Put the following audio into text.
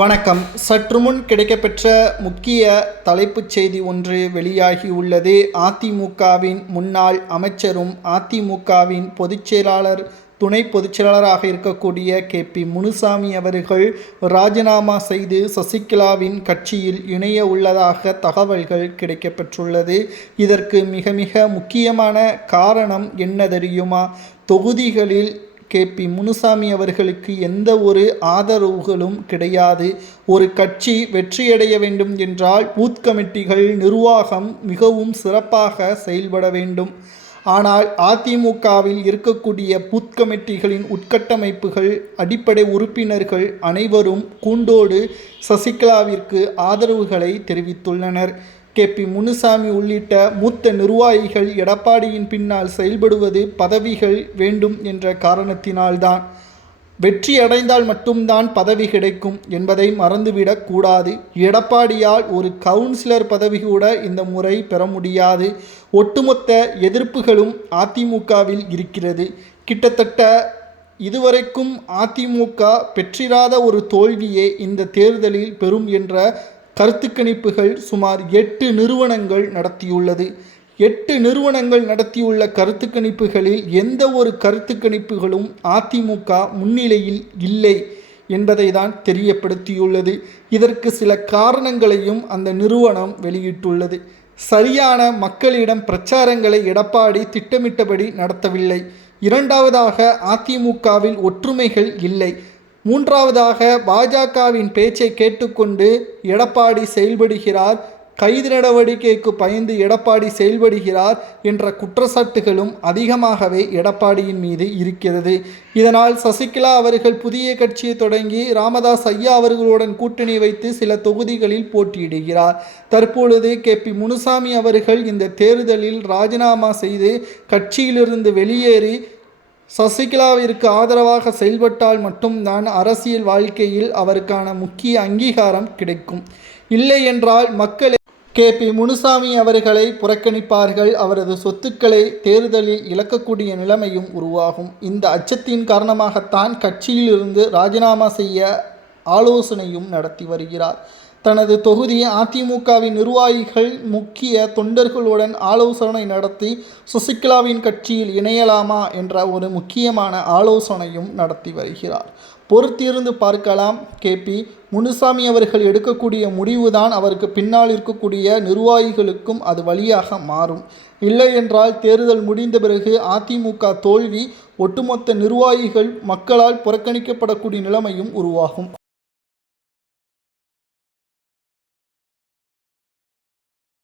வணக்கம். சற்றுமுன் கிடைக்கப்பெற்ற முக்கிய தலைப்புச் செய்தி ஒன்று வெளியாகியுள்ளது. அதிமுகவின் முன்னாள் அமைச்சரும் அதிமுகவின் பொதுச்செயலாளர் துணை பொதுச்செயலாளராக இருக்கக்கூடிய KP முனுசாமி அவர்கள் ராஜினாமா செய்து சசிகலாவின் கட்சியில் இணைய உள்ளதாக தகவல்கள் கிடைக்கப்பெற்றுள்ளது. இதற்கு மிக மிக முக்கியமான காரணம் என்ன தெரியுமா? தொகுதிகளில் KP முனுசாமி அவர்களுக்கு எந்த ஒரு ஆதரவுகளும் கிடையாது. ஒரு கட்சி வெற்றியடைய வேண்டும் என்றால் பூத் கமிட்டிகள் நிர்வாகம் மிகவும் சிறப்பாக செயல்பட வேண்டும். ஆனால் அதிமுகவில் இருக்கக்கூடிய பூத் கமிட்டிகளின் உட்கட்டமைப்புகள், அடிப்படை உறுப்பினர்கள் அனைவரும் கூண்டோடு சசிகலாவிற்கு ஆதரவுகளை தெரிவித்துள்ளனர். KP முனுசாமி உள்ளிட்ட மூத்த நிர்வாகிகள் எடப்பாடியின் பின்னால் செயல்படுவது பதவிகள் வேண்டும் என்ற காரணத்தினால்தான். வெற்றி அடைந்தால் மட்டும்தான் பதவி கிடைக்கும் என்பதை மறந்துவிடக் கூடாது. எடப்பாடியால் ஒரு கவுன்சிலர் பதவி கூட இந்த முறை பெற முடியாது. ஒட்டுமொத்த எதிர்ப்புகளும் அதிமுகவில் இருக்கிறது. கிட்டத்தட்ட இதுவரைக்கும் அதிமுக பெற்றிராத ஒரு தோல்வியே இந்த தேர்தலில் பெறும் என்ற கருத்து கணிப்புகள் சுமார் 8 நிறுவனங்கள் நடத்தியுள்ளது. 8 நிறுவனங்கள் நடத்தியுள்ள கருத்து கணிப்புகளில் எந்த ஒரு கருத்து கணிப்புகளும் அதிமுக முன்னிலையில் இல்லை என்பதை தான் தெரியப்படுத்தியுள்ளது. இதற்கு சில காரணங்களையும் அந்த நிறுவனம் வெளியிட்டுள்ளது. சரியான மக்களிடம் பிரச்சாரங்களை எடப்பாடி திட்டமிட்டபடி நடத்தவில்லை. இரண்டாவதாக, அதிமுகவில் ஒற்றுமைகள் இல்லை. மூன்றாவதாக, பாஜகவின் பேச்சை கேட்டுக்கொண்டு எடப்பாடி செயல்படுகிறார், கைது நடவடிக்கைக்கு பயந்து எடப்பாடி செயல்படுகிறார் என்ற குற்றச்சாட்டுகளும் அதிகமாகவே எடப்பாடியின் மீது இருக்கிறது. இதனால் சசிகலா அவர்கள் புதிய கட்சியை தொடங்கி ராமதாஸ் ஐயா அவர்களுடன் கூட்டணி வைத்து சில தொகுதிகளில் போட்டியிடுகிறார். தற்பொழுது KP முனுசாமி அவர்கள் இந்த தேர்தலில் ராஜினாமா செய்து கட்சியிலிருந்து வெளியேறி சசிகலாவிற்கு ஆதரவாக செயல்பட்டால் மட்டும்தான் அரசியல் வாழ்க்கையில் அவருக்கான முக்கிய அங்கீகாரம் கிடைக்கும். இல்லை என்றால் மக்கள் KP முனுசாமி அவர்களை புறக்கணிப்பார்கள். அவரது சொத்துக்களை தேர்தலில் இழக்கக்கூடிய நிலைமையும் உருவாகும். இந்த அச்சத்தின் காரணமாகத்தான் கட்சியிலிருந்து ராஜினாமா செய்ய ஆலோசனையும் நடத்தி வருகிறார். தனது தொகுதி அதிமுகவின் நிர்வாகிகள் முக்கிய தொண்டர்களுடன் ஆலோசனை நடத்தி சசிகலாவின் கட்சியில் இணையலாமா என்ற ஒரு முக்கியமான ஆலோசனையும் நடத்தி வருகிறார். பொறுத்திருந்து பார்க்கலாம். KP முனுசாமி அவர்கள் எடுக்கக்கூடிய முடிவுதான் அவருக்கு பின்னால் இருக்கக்கூடிய நிர்வாகிகளுக்கும் அது வழியாக மாறும். இல்லை என்றால் தேர்தல் முடிந்த பிறகு அதிமுக தோல்வி, ஒட்டுமொத்த நிர்வாகிகள் மக்களால் புறக்கணிக்கப்படக்கூடிய நிலைமையும் உருவாகும்.